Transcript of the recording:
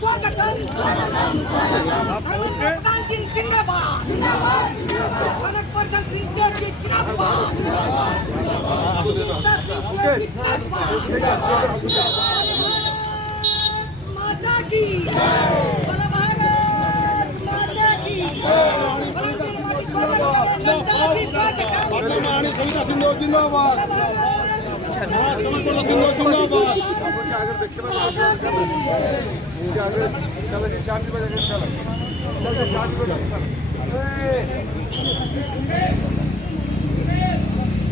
स्वागतम प्रधान सिंह जिंदाबाद कनकवर्धन सिंह देव जी जिंदाबाद माता की भारत माता की सिंधु जिंदाबाद जिंदाबाद